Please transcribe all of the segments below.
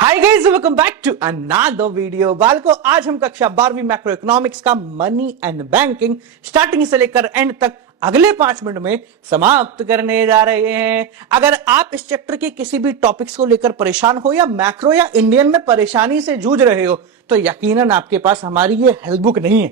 Hi guys, welcome back to another video. बालको, आज हम कक्षा 12वीं मैक्रो इकोनॉमिक्स का मनी एंड बैंकिंग स्टार्टिंग से लेकर एंड तक अगले 5 मिनट में समाप्त करने जा रहे हैं। अगर आप इस चैप्टर के किसी भी टॉपिक्स को लेकर परेशान हो या मैक्रो या इंडियन में परेशानी से जूझ रहे हो तो यकीनन आपके पास हमारी ये हेल्प बुक नहीं है,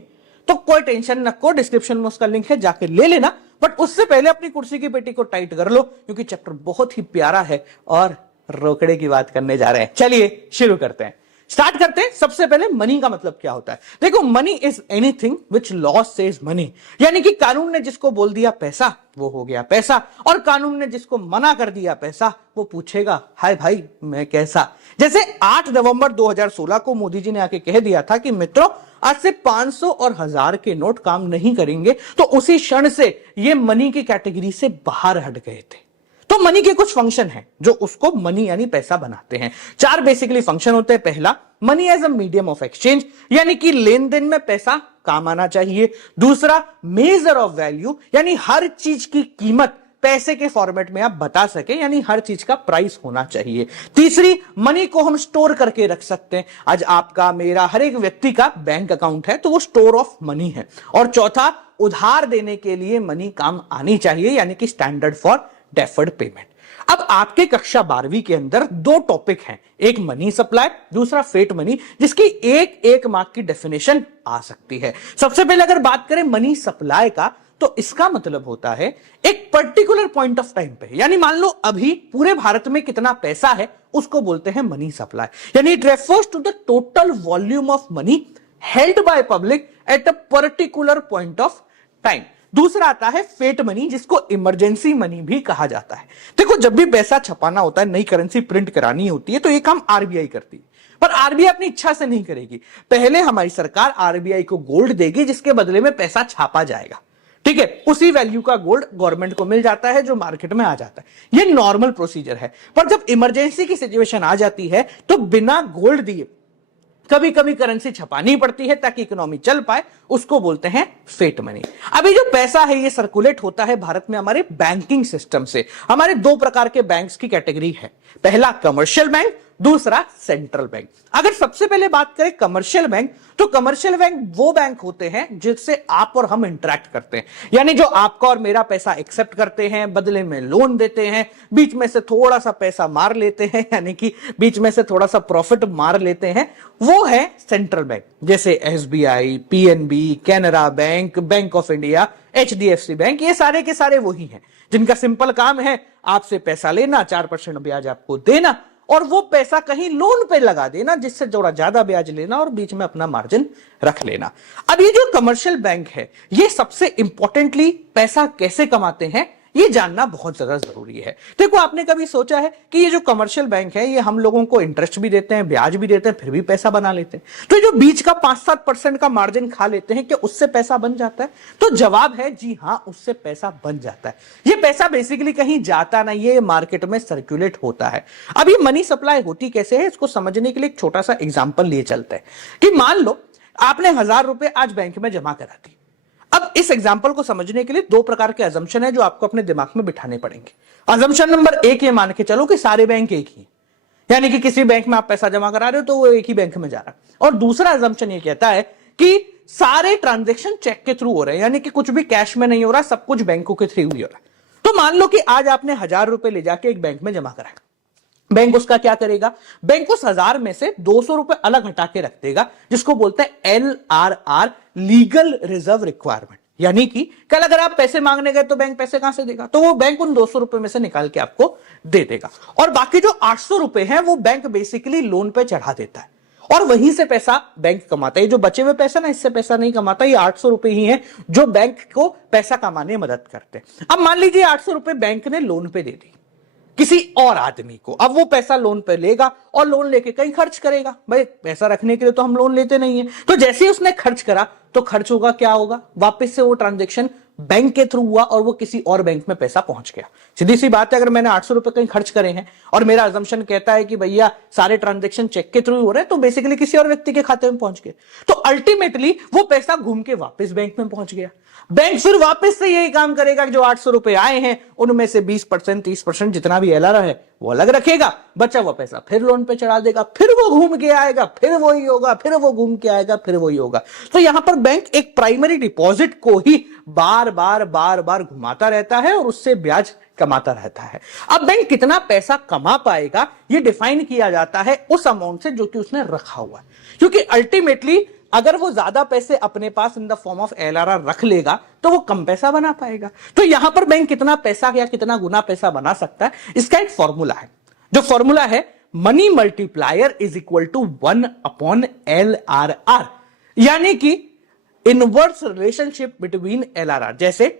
तो कोई टेंशन न को, डिस्क्रिप्शन में उसका लिंक है, जाके ले लेना। बट उससे पहले अपनी कुर्सी की पेटी को टाइट कर लो, क्योंकि चैप्टर बहुत ही प्यारा है और रोकड़े की बात करने जा रहे हैं। चलिए शुरू करते हैं, स्टार्ट करते हैं। सबसे पहले मनी का मतलब क्या होता है। देखो, money is anything which law says money, यानी कि कानून ने जिसको बोल दिया पैसा वो हो गया पैसा, और कानून ने जिसको मना कर दिया पैसा वो पूछेगा हाय भाई मैं कैसा। जैसे 8 नवंबर 2016 को मोदी जी ने आके कह दिया था कि मित्रों आज से 500 और 1000 के नोट काम नहीं करेंगे, तो उसी क्षण से ये मनी की कैटेगरी से बाहर हट गए थे। तो मनी के कुछ फंक्शन हैं जो उसको मनी यानी पैसा बनाते हैं। 4 बेसिकली फंक्शन होते हैं। पहला, money as a medium of exchange, यानी कि लेन देन में पैसा काम आना चाहिए। दूसरा, मेजर ऑफ वैल्यू, यानी हर चीज की कीमत पैसे के फॉर्मेट में आप बता सके, यानी हर चीज का प्राइस होना चाहिए। तीसरी, मनी को हम स्टोर करके रख सकते हैं। आज आपका मेरा हर एक व्यक्ति का बैंक अकाउंट है तो वो स्टोर ऑफ मनी है। और चौथा, उधार देने के लिए मनी काम आनी चाहिए, यानी कि स्टैंडर्ड फॉर डेफर्ड पेमेंट। अब आपके कक्षा 12वीं के अंदर 2 टॉपिक हैं, एक मनी सप्लाई, दूसरा फेट मनी, जिसकी एक मार्क की डेफिनेशन आ सकती है। सबसे पहले अगर बात करें मनी सप्लाई का, तो इसका मतलब होता है एक पर्टिकुलर पॉइंट ऑफ टाइम पे, यानी मान लो अभी पूरे भारत में कितना पैसा है उसको बोलते हैं मनी सप्लाई, यानी it refers to the total volume of money held by public at a particular point of time. दूसरा आता है फेट मनी, जिसको इमरजेंसी मनी भी कहा जाता है। देखो, जब भी पैसा छपाना होता है, नई करेंसी प्रिंट करानी होती है, तो ये काम आरबीआई करती है। पर आरबीआई अपनी इच्छा से नहीं करेगी। पहले हमारी सरकार आरबीआई को गोल्ड देगी, जिसके बदले में पैसा छापा जाएगा। ठीक है, उसी वैल्यू का गोल्ड गवर्नमेंट को मिल जाता है जो मार्केट में आ जाता है। ये नॉर्मल प्रोसीजर है। पर जब इमरजेंसी की सिचुएशन आ जाती है तो बिना गोल्ड दिए कभी कभी करेंसी छपानी पड़ती है ताकि इकोनॉमी चल पाए, उसको बोलते हैं फेट मनी। अभी जो पैसा है ये सर्कुलेट होता है भारत में हमारे बैंकिंग सिस्टम से। हमारे 2 प्रकार के बैंक्स की कैटेगरी है, पहला कमर्शियल बैंक, दूसरा सेंट्रल बैंक। अगर सबसे पहले बात करें कमर्शियल बैंक, तो कमर्शियल बैंक वो बैंक होते हैं जिससे आप और हम इंटरेक्ट करते हैं, यानी जो आपका और मेरा पैसा एक्सेप्ट करते हैं, बदले में लोन देते हैं, बीच में से थोड़ा सा पैसा मार लेते हैं, यानी कि बीच में से थोड़ा सा प्रॉफिट मार लेते हैं, वो है सेंट्रल बैंक। जैसे SBI, PNB, Canara bank, bank of India, HDFC bank, ये सारे के सारे वही हैं जिनका सिंपल काम है आपसे पैसा लेना, 4% ब्याज आपको देना, और वो पैसा कहीं लोन पे लगा देना जिससे थोड़ा ज्यादा ब्याज लेना और बीच में अपना मार्जिन रख लेना। अब ये जो कमर्शियल बैंक है, ये सबसे इंपॉर्टेंटली पैसा कैसे कमाते हैं ये जानना बहुत ज्यादा जरूरी है। देखो, आपने कभी सोचा है कि ये जो कमर्शियल बैंक है ये हम लोगों को इंटरेस्ट भी देते हैं, ब्याज भी देते हैं, फिर भी पैसा बना लेते हैं, तो ये जो बीच का 5-7% का मार्जिन खा लेते हैं, क्या उससे पैसा बन जाता है? तो जवाब है जी हां, उससे पैसा बन जाता है। ये पैसा बेसिकली कहीं जाता नहीं है, ये मार्केट में सर्कुलेट होता है। अब ये मनी सप्लाई होती कैसे है, इसको समझने के लिए एक छोटा सा एग्जाम्पल लिए चलते हैं कि मान लो आपने 1000 रुपए आज बैंक में जमा करा दी। अब इस एग्जाम्पल को समझने के लिए 2 प्रकार के अजम्पशन है जो आपको अपने दिमाग में बिठाने पड़ेंगे। अजम्पशन नंबर 1, ये मान के चलो कि सारे बैंक एक ही, यानी कि किसी बैंक में आप पैसा जमा करा रहे हो तो वो एक ही बैंक में जा रहा है। और दूसरा अजम्पशन ये कहता है कि सारे ट्रांजेक्शन चेक के थ्रू हो रहे हैं, यानी कि कुछ भी कैश में नहीं हो रहा, सब कुछ बैंकों के थ्रू ही हो रहा है। तो मान लो कि आज आपने 1000 रुपए ले जाके एक बैंक में जमा कराया, बैंक उसका क्या करेगा, बैंक उस 1000 में से 200 रुपए अलग हटा के रख देगा, जिसको बोलते हैं LRR, लीगल रिजर्व रिक्वायरमेंट। यानी कि कल अगर आप पैसे मांगने गए तो बैंक पैसे कहां से देगा, तो वो बैंक उन 200 रुपए में से निकाल के आपको दे देगा, और बाकी जो 800 रुपए हैं वो बैंक बेसिकली लोन पे चढ़ा देता है और वहीं से पैसा बैंक कमाता है। जो बचे हुए पैसा ना, इससे पैसा नहीं कमाता, ये 800 रुपए ही हैं जो बैंक को पैसा कमाने में मदद करते हैं। अब मान लीजिए 800 रुपए बैंक ने लोन पे दे दी किसी और आदमी को, अब वो पैसा लोन पे लेगा और लोन लेके कहीं खर्च करेगा। भाई पैसा रखने के लिए तो हम लोन लेते नहीं है, तो जैसे ही उसने खर्च करा तो खर्च होगा, क्या होगा, वापस से वो ट्रांजैक्शन बैंक के थ्रू हुआ और वो किसी और बैंक में पैसा पहुंच गया। सीधी सी बात है, अगर मैंने 800 रुपए कहीं खर्च करे हैं और मेरा अजम्पशन कहता है कि भैया सारे ट्रांजैक्शन चेक के थ्रू हो रहे हैं, तो बेसिकली किसी और व्यक्ति के खाते में पहुंच गए, तो अल्टीमेटली वो पैसा घूम के वापस बैंक में पहुंच गया। बैंक फिर वापस से यही काम करेगा कि जो 800 रुपए आए हैं उनमें से 20% 30% जितना भी एलआर है वो अलग रखेगा, बचा हुआ पैसा फिर लोन पे चढ़ा देगा, फिर वो घूम के आएगा, फिर वही होगा, फिर वो घूम के आएगा, फिर वही होगा। तो यहां पर बैंक एक प्राइमरी डिपॉजिट को ही बार बार घुमाता रहता है और उससे ब्याज कमाता रहता है। अब बैंक कितना पैसा कमा पाएगा ये डिफाइन किया जाता है उस अमाउंट से जो कि उसने रखा हुआ है, क्योंकि अल्टीमेटली अगर वो ज्यादा पैसे अपने पास in the form of LRR रख लेगा तो वो कम पैसा बना पाएगा। तो यहां पर बैंक कितना पैसा या कितना गुना पैसा बना सकता है, इसका एक फॉर्मूला है। जो फॉर्मूला है money multiplier is equal to 1/LRR, यानी कि इनवर्स रिलेशनशिप बिटवीन एलआरआर। जैसे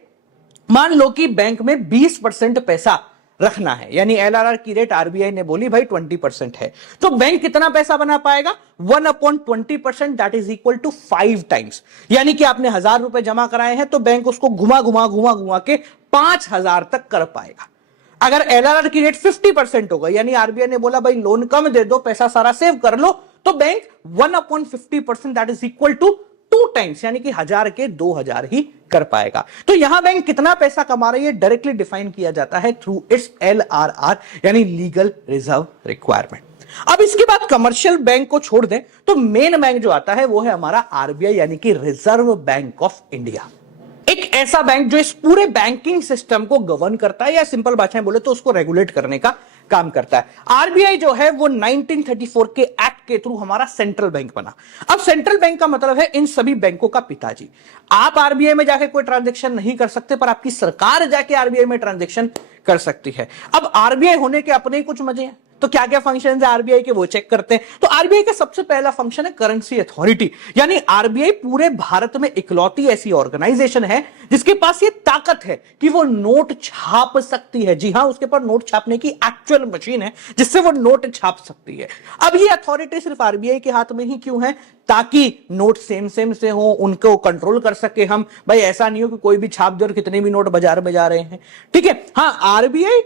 मान लो कि बैंक में 20% पैसा रखना है, यानी एलआरआर की रेट आरबीआई ने बोली भाई 20% है, तो बैंक कितना पैसा बना पाएगा 1/20%, that is equal to 5 times. यानी कि आपने 1000 रुपए जमा कराए हैं तो बैंक उसको घुमा के 5000 तक कर पाएगा। अगर एलआरआर की रेट 50% होगा, यानी आरबीआई ने बोला भाई लोन कम दे दो, पैसा सारा सेव कर लो, तो bank 1/50% that is equal to 2 times, यानी कि 1000 के 2000 ही कर पाएगा। तो यहां बैंक कितना पैसा कमा रही है डायरेक्टली डिफाइन किया जाता है थ्रू इट्स एलआरआर, यानी लीगल रिजर्व रिक्वायरमेंट। अब इसके बाद कमर्शियल बैंक को छोड़ दें तो मेन बैंक जो आता है वो है हमारा आरबीआई, यानी कि रिजर्व बैंक ऑफ इंडिया। एक ऐसा बैंक जो इस पूरे बैंकिंग सिस्टम को गवर्न करता है, या सिंपल भाषा में बोले तो उसको रेगुलेट करने का काम करता है। आरबीआई जो है वो 1934 के एक्ट के थ्रू हमारा सेंट्रल बैंक बना। अब सेंट्रल बैंक का मतलब है इन सभी बैंकों का पिताजी। आप आरबीआई में जाके कोई ट्रांजैक्शन नहीं कर सकते, पर आपकी सरकार जाके आरबीआई में ट्रांजैक्शन कर सकती है। अब आरबीआई होने के अपने ही कुछ मजे हैं, तो क्या क्या फंक्शन है आरबीआई के वो चेक करते हैं। तो आरबीआई का सबसे पहला फंक्शन है करेंसी अथॉरिटी, यानी आरबीआई पूरे भारत में इकलौती ऐसी ऑर्गेनाइजेशन है जिसके पास ये ताकत है कि वो नोट छाप सकती है। जी हां, उसके पास नोट छापने की एक्चुअल मशीन है जिससे वो नोट छाप सकती है। अब ये अथॉरिटी सिर्फ आरबीआई के हाथ में ही क्यों है? ताकि नोट सेम से हो, उनको कंट्रोल कर सके हम। भाई ऐसा नहीं हो कि कोई भी छाप दे और कितने भी नोट बाजार में जा रहे हैं, ठीक है। हाँ, आरबीआई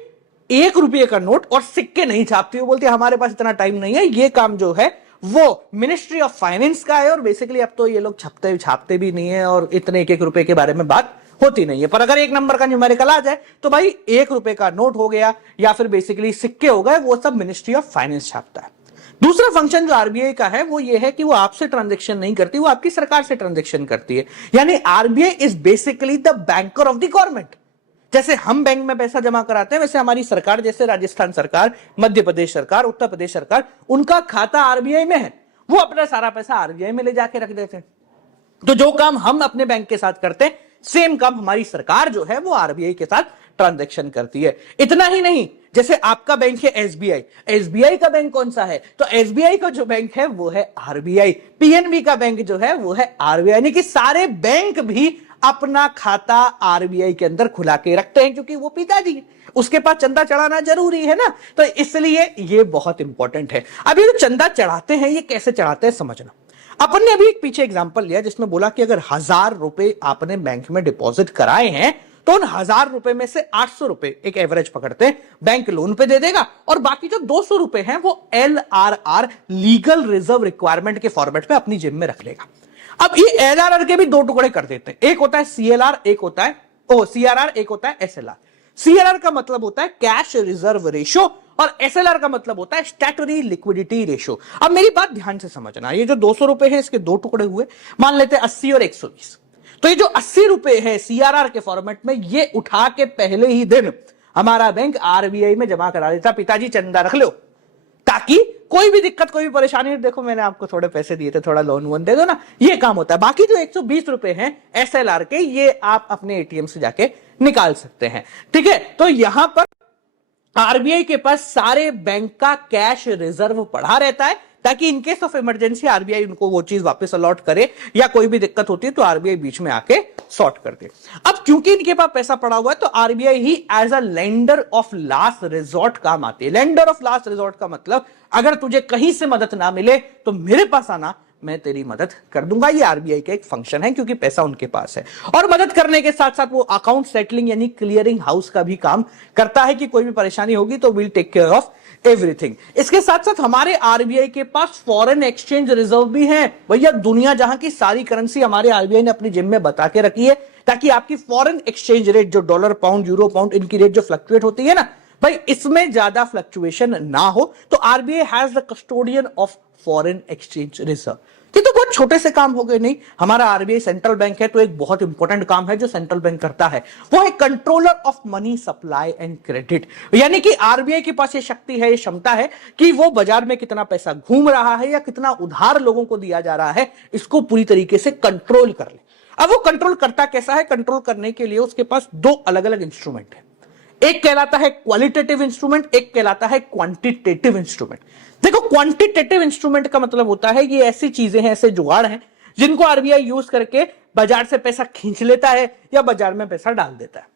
1 रुपये का नोट और सिक्के नहीं छापती, वो बोलती है हमारे पास इतना टाइम नहीं है, ये काम जो है वो मिनिस्ट्री ऑफ फाइनेंस का है। और बेसिकली अब तो ये लोग छापते भी नहीं है और इतने 1-1 रुपए के बारे में बात होती नहीं है। पर अगर 1 नंबर का न्यूमेरिकल आ जाए तो भाई 1 रुपए का नोट हो गया या फिर बेसिकली सिक्के हो गए, वो सब मिनिस्ट्री ऑफ फाइनेंस छापता है। दूसरा फंक्शन जो आरबीआई का है वो ये है कि वो आपसे ट्रांजैक्शन नहीं करती, वो आपकी सरकार से ट्रांजैक्शन करती है। यानी RBI is basically the banker of the government. जैसे हम बैंक में पैसा जमा कराते हैं, वैसे हमारी सरकार, जैसे राजस्थान सरकार, मध्य प्रदेश सरकार, उत्तर प्रदेश सरकार, उनका खाता आरबीआई में है, वो अपना सारा पैसा आरबीआई में ले जाके रख देते हैं। तो जो काम हम अपने बैंक के साथ करते हैं, सेम काम हमारी सरकार जो है वो आरबीआई के साथ ट्रांजैक्शन करती है। इतना ही नहीं, जैसे आपका बैंक है एसबीआई, एसबीआई का बैंक कौन सा है? तो एसबीआई का जो बैंक है वो है आरबीआई। पीएनबी का बैंक जो है वो है आरबीआई, यानी कि सारे बैंक भी अपना खाता आरबीआई के अंदर खुला के रखते हैं, क्योंकि वो पिताजी है, उसके पास चंदा चढ़ाना जरूरी है ना, तो इसलिए ये बहुत इंपॉर्टेंट है। अब ये जो चंदा चढ़ाते हैं ये कैसे चढ़ाते हैं समझना। अपन ने अभी एक पीछे एग्जांपल लिया जिसमें बोला कि अगर 1000 रुपए आपने बैंक में डिपॉजिट कराए हैं तो उन 1000 रुपए में से 800 रुपए, एक एवरेज पकड़ते हैं, बैंक लोन पे दे देगा और बाकी जो 200 रुपए हैं वो एलआरआर, लीगल रिजर्व रिक्वायरमेंट के फॉर्मेट में अपनी जेब में रख लेगा। अब ये एलआरआर के भी 2 टुकड़े कर देते हैं, एक होता है सीएलआर, एक होता है सीआरआर, एक होता है एसएलआर। सीएलआर का मतलब होता है कैश रिजर्व रेशो और एसएलआर का मतलब होता है स्टैट्यूटरी लिक्विडिटी रेशो। अब मेरी बात ध्यान से समझना, ये जो 200 रुपए है इसके 2 टुकड़े हुए, मान लेते हैं 80 और 120। तो ये जो 80 रुपए है सीआरआर के फॉर्मेट में, ये उठा के पहले ही दिन हमारा बैंक आरबीआई में जमा करा देता, पिताजी चंदा रख लो, ताकि कोई भी दिक्कत, कोई भी परेशानी, देखो मैंने आपको थोड़े पैसे दिए थे, थोड़ा लोन वोन दे दो ना, ये काम होता है। बाकी जो 120 रुपए हैं एसएलआर के, ये आप अपने एटीएम से जाके निकाल सकते हैं, ठीक है। तो यहां पर आरबीआई के पास सारे बैंक का कैश रिजर्व पड़ा रहता है, ताकि in case of emergency RBI उनको वो चीज वापस अलॉट करे, या कोई भी दिक्कत होती है तो आरबीआई बीच में आके सॉर्ट कर दे। अब क्योंकि इनके पास पैसा पड़ा हुआ है तो आरबीआई ही as a lender of last resort काम आती है। लेंडर ऑफ लास्ट रिजॉर्ट का मतलब, अगर तुझे कहीं से मदद ना मिले तो मेरे पास आना, मैं तेरी मदद कर दूंगा। ये आरबीआई का एक फंक्शन है, क्योंकि पैसा उनके पास है। और मदद करने के साथ साथ वो अकाउंट सेटलिंग यानी क्लियरिंग हाउस का भी काम करता है, कि कोई भी परेशानी होगी तो will take care of everything. इसके साथ साथ हमारे आरबीआई के पास फॉरेन एक्सचेंज रिजर्व भी है। भैया दुनिया जहां की सारी करेंसी हमारे आरबीआई ने अपनी जेब में बता के रखी है, ताकि आपकी फॉरेन एक्सचेंज रेट, जो डॉलर पाउंड यूरो पाउंड, इनकी रेट जो फ्लक्चुएट होती है ना भाई, इसमें ज्यादा फ्लक्चुएशन ना हो। तो RBI has the custodian of foreign exchange reserve. ये तो बहुत छोटे से काम हो गए। नहीं, हमारा आरबीआई सेंट्रल बैंक है, तो एक बहुत इंपॉर्टेंट काम है जो सेंट्रल बैंक करता है, वो है controller of money supply and credit. यानी कि आरबीआई के पास ये शक्ति है, ये क्षमता है कि वो बाजार में कितना पैसा घूम रहा है या कितना उधार लोगों को दिया जा रहा है, इसको पूरी तरीके से कंट्रोल कर ले। अब वो कंट्रोल करता कैसा है? कंट्रोल करने के लिए उसके पास दो अलग अलग इंस्ट्रूमेंट है। एक कहलाता है क्वालिटेटिव इंस्ट्रूमेंट, एक कहलाता है क्वांटिटेटिव इंस्ट्रूमेंट। देखो, क्वांटिटेटिव इंस्ट्रूमेंट का मतलब होता है ये ऐसी चीजें हैं, ऐसे जुगाड़ हैं जिनको आरबीआई यूज करके बाजार से पैसा खींच लेता है या बाजार में पैसा डाल देता है,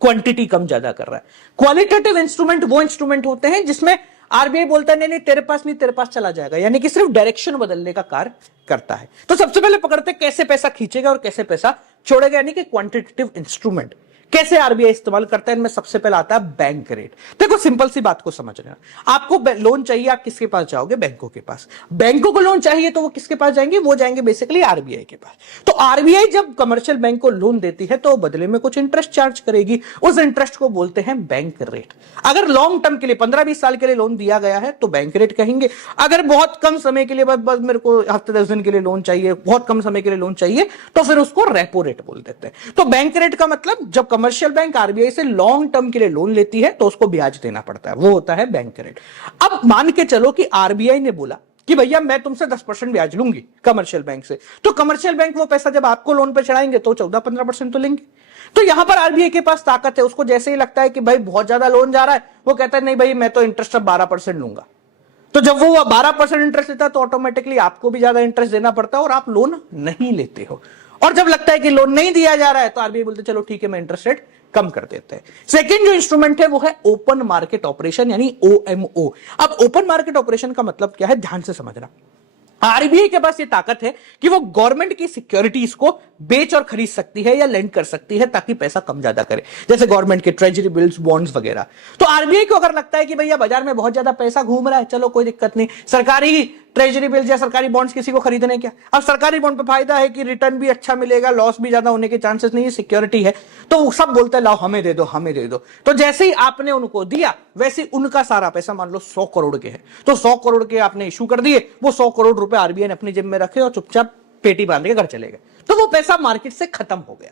क्वांटिटी कम ज्यादा कर रहा है। क्वालिटेटिव इंस्ट्रूमेंट वो इंस्ट्रूमेंट होते हैं जिसमें आरबीआई बोलता है नहीं नहीं तेरे पास नहीं, तेरे पास चला जाएगा, यानी कि सिर्फ डायरेक्शन बदलने का कार्य करता है। तो सबसे पहले पकड़ते कैसे पैसा खींचेगा और कैसे पैसा छोड़ेगा, यानी कि क्वांटिटेटिव इंस्ट्रूमेंट कैसे आरबीआई इस्तेमाल करता है। इनमें सबसे पहला आता है बैंक रेट। देखो, सिंपल सी बात को समझना, आपको लोन चाहिए, आप किसके पास जाओगे? बैंकों के पास। बैंकों को लोन चाहिए तो वो किसके पास जाएंगे? वो जाएंगे बेसिकली आरबीआई के पास। तो आरबीआई जब कमर्शियल बैंक को लोन देती है तो बदले में कुछ इंटरेस्ट चार्ज करेगी, उस इंटरेस्ट को बोलते हैं बैंक रेट। अगर लॉन्ग टर्म के लिए 15-20 साल के लिए लोन दिया गया है तो बैंक रेट कहेंगे। अगर बहुत कम समय के लिए, बस मेरे को हफ्ते 10 दिन के लिए लोन चाहिए, बहुत कम समय के लिए लोन चाहिए, तो फिर उसको रेपो रेट बोल देते हैं। तो बैंक रेट का मतलब, जब कमर्शियल बैंक आरबीआई से लॉन्ग टर्म के लिए लोन लेती है तो उसको ब्याज देना पड़ता है, वो होता है बैंक रेट। अब मान के चलो कि आरबीआई ने बोला कि भैया मैं तुमसे 10% ब्याज लूंगी कमर्शियल बैंक से, तो कमर्शियल बैंक वो पैसा जब आपको लोन पे चढ़ाएंगे तो 14-15% तो लेंगे। तो यहां पर आरबीआई के पास ताकत है, उसको जैसे ही लगता है कि भाई बहुत ज्यादा लोन जा रहा है, वो कहता है नहीं भाई मैं तो इंटरेस्ट अब 12% लूंगा। तो जब वो 12% इंटरेस्ट लेता है तो ऑटोमेटिकली आपको भी ज्यादा इंटरेस्ट देना पड़ता है और आप लोन नहीं लेते हो। और जब लगता है कि लोन नहीं दिया जा रहा है तो आरबीआई बोलते चलो ठीक है, मैं इंटरेस्ट रेट कम कर देते हैं। सेकंड जो इंस्ट्रूमेंट है वो है ओपन मार्केट ऑपरेशन, यानी ओएमओ। अब ओपन मार्केट ऑपरेशन का मतलब क्या है, ध्यान से समझना। आरबीआई के पास ये ताकत है कि वो गवर्नमेंट की सिक्योरिटीज को बेच और खरीद सकती है या लेंड कर सकती है ताकि पैसा कम ज्यादा करे, जैसे गवर्नमेंट के ट्रेजरी बिल्स, बॉन्ड्स वगैरह। तो आरबीआई को अगर लगता है कि भैया बाजार में बहुत ज्यादा पैसा घूम रहा है, चलो कोई दिक्कत नहीं, सरकारी ट्रेजरी बिल्स या सरकारी बॉन्ड्स किसी को खरीदने क्या। अब सरकारी बॉन्ड पे फायदा है कि रिटर्न भी अच्छा मिलेगा, लॉस भी ज्यादा होने के चांसेस नहीं है, सिक्योरिटी है, तो सब बोलते हैं लाओ हमें दे दो, हमें दे दो। तो जैसे ही आपने उनको दिया वैसे ही उनका सारा पैसा, मान लो 100 करोड़ के है, तो 100 करोड़ के आपने इशू कर दिए, वो 100 करोड़ रुपए आरबीआई ने अपनी जेब में रखे और चुपचाप पेटी बांध के घर चले गए। तो वो पैसा मार्केट से खत्म हो गया।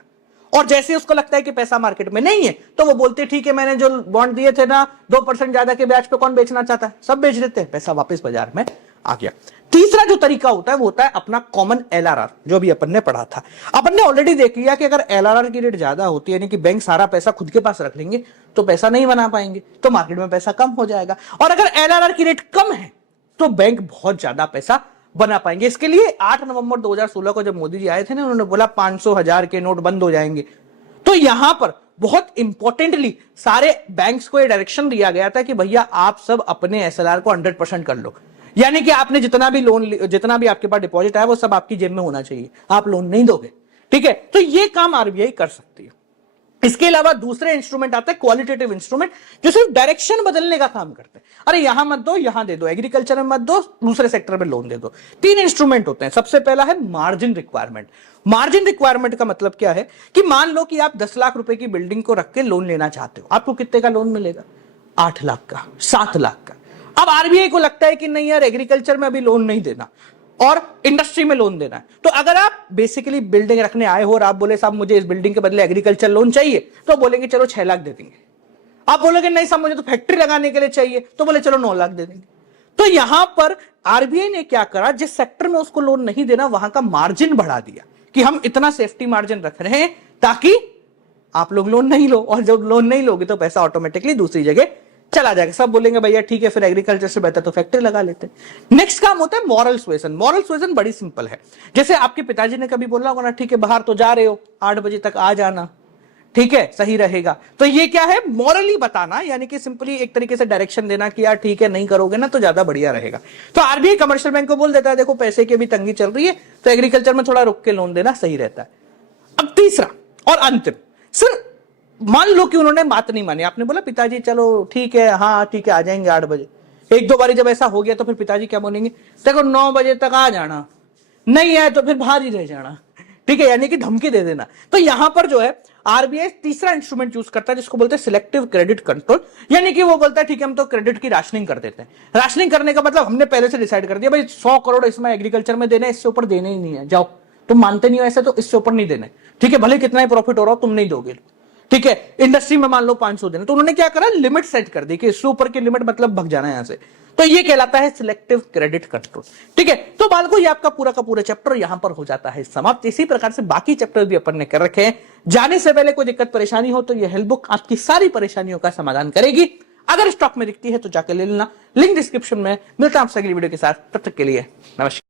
और जैसे उसको लगता है कि पैसा मार्केट में नहीं है तो वो बोलते ठीक है, मैंने जो बॉन्ड दिए थे ना 2% ज्यादा के ब्याज पे, कौन बेचना चाहता है? सब बेच देते हैं, पैसा वापस बाजार में आ गया। तीसरा जो तरीका होता है वो होता है अपना कॉमन एलआरआर, जो भी अपन ने पढ़ा था। अपन ने ऑलरेडी देख लिया कि अगर एलआरआर की रेट ज्यादा होती है, यानी कि बैंक सारा पैसा खुद के पास रख लेंगे, तो पैसा नहीं बना पाएंगे, तो मार्केट में पैसा कम हो जाएगा। और अगर एलआरआर की रेट कम है तो बैंक बहुत ज्यादा पैसा बना पाएंगे। इसके लिए 8 नवंबर 2016 को जब मोदी जी आए थे ना, उन्होंने बोला 500, 1000 के नोट बंद हो जाएंगे। तो यहां पर बहुत इंपॉर्टेंटली सारे बैंक्स को यह डायरेक्शन दिया गया था कि भैया आप सब अपने एसएलआर को 100% कर लो, यानी कि आपने जितना भी लोन, जितना भी आपके पास डिपॉजिट है वो सब आपकी जेब में होना चाहिए, आप लोन नहीं दोगे, ठीक है। तो ये काम आरबीआई कर सकती है। इसके अलावा दूसरे इंस्ट्रूमेंट आता है क्वालिटेटिव इंस्ट्रूमेंट, जो सिर्फ डायरेक्शन बदलने का काम करते हैं। अरे यहां मत दो, यहां दे दो, एग्रीकल्चर में मत दो, दूसरे सेक्टर में लोन दे दो। 3 इंस्ट्रूमेंट होते हैं। सबसे पहला है मार्जिन रिक्वायरमेंट। मार्जिन रिक्वायरमेंट का मतलब क्या है कि मान लो कि आप 10 लाख रुपए की बिल्डिंग को रख के लोन लेना चाहते हो, आपको कितने का लोन मिलेगा? 8 लाख का, 7 लाख का। अब आरबीआई को लगता है कि नहीं यार, एग्रीकल्चर में अभी लोन नहीं देना और इंडस्ट्री में लोन देना है। तो अगर आप बेसिकली बिल्डिंग रखने आए हो और आप बोले साहब मुझे इस बिल्डिंग के बदले एग्रीकल्चर लोन चाहिए, तो बोलेंगे चलो 6 लाख दे देंगे। आप बोलोगे नहीं साहब मुझे तो फैक्ट्री लगाने के लिए चाहिए, तो बोले चलो 9 लाख दे देंगे। तो यहां पर आरबीआई ने क्या करा, जिस सेक्टर में उसको लोन नहीं देना वहां का मार्जिन बढ़ा दिया कि हम इतना सेफ्टी मार्जिन रख रहे हैं ताकि आप लोग लोन नहीं लो, और जब लोन नहीं लोगे तो पैसा ऑटोमेटिकली दूसरी जगह चला जाएगा। सब बोलेंगे भैया ठीक है, फिर एग्रीकल्चर से बेहतर तो फैक्ट्री लगा लेते हैं। नेक्स्ट काम होता है मॉरल सुएजन। मॉरल सुएजन बड़ी सिंपल है। जैसे आपके पिताजी ने कभी बोला होगा ना, ठीक है बाहर तो जा रहे हो, 8 बजे तक आ जाना, ठीक है सही रहेगा। तो ये क्या है, मॉरली बताना, यानी कि सिंपली एक तरीके से डायरेक्शन देना कि यार ठीक है नहीं करोगे ना तो ज्यादा बढ़िया रहेगा। तो आरबीआई कमर्शियल बैंक को बोल देता है देखो पैसे की भी तंगी चल रही है, तो एग्रीकल्चर में थोड़ा रुक के लोन देना सही रहता है। अब तीसरा और अंतिम, सिर्फ मान लो कि उन्होंने बात नहीं मानी, आपने बोला पिताजी चलो ठीक है, हाँ ठीक है आ जाएंगे 8 बजे। एक दो बारी जब ऐसा हो गया तो फिर पिताजी क्या बोलेंगे, देखो 9 बजे तक आ जाना, नहीं आए तो फिर बाहर ही रह जाना, ठीक है, यानी कि धमकी दे देना। तो यहां पर जो है आरबीआई तीसरा इंस्ट्रूमेंट यूज करता है जिसको बोलते हैं सिलेक्टिव क्रेडिट कंट्रोल, यानी कि वो बोलता है ठीक है हम तो क्रेडिट की राशनिंग कर देते हैं। राशनिंग करने का मतलब हमने पहले से डिसाइड कर दिया भाई 100 करोड़ इसमें एग्रीकल्चर में देने, इससे ऊपर देने ही नहीं है, जाओ तुम मानते नहीं हो ऐसे तो इससे ऊपर नहीं देने, ठीक है, भले कितना ही प्रॉफिट हो रहा हो तुम नहीं दोगे, ठीक है। इंडस्ट्री में मान लो 500 देने, तो उन्होंने क्या करा, लिमिट सेट कर दी कि इससे ऊपर की लिमिट मतलब भग जाना है यहां से, तो ये कहलाता है सिलेक्टिव क्रेडिट कंट्रोल, ठीक है। तो बालको ये आपका पूरा का पूरा चैप्टर यहां पर हो जाता है समाप्त। इसी प्रकार से बाकी चैप्टर भी अपन ने कर रखे हैं। जाने से पहले कोई दिक्कत परेशानी हो तो ये हेल्प बुक आपकी सारी परेशानियों का समाधान करेगी। अगर स्टॉक में दिखती है तो जाकर ले लेना, लिंक डिस्क्रिप्शन में। मिलता है आपसे अगली वीडियो के साथ, तब तक के लिए नमस्कार।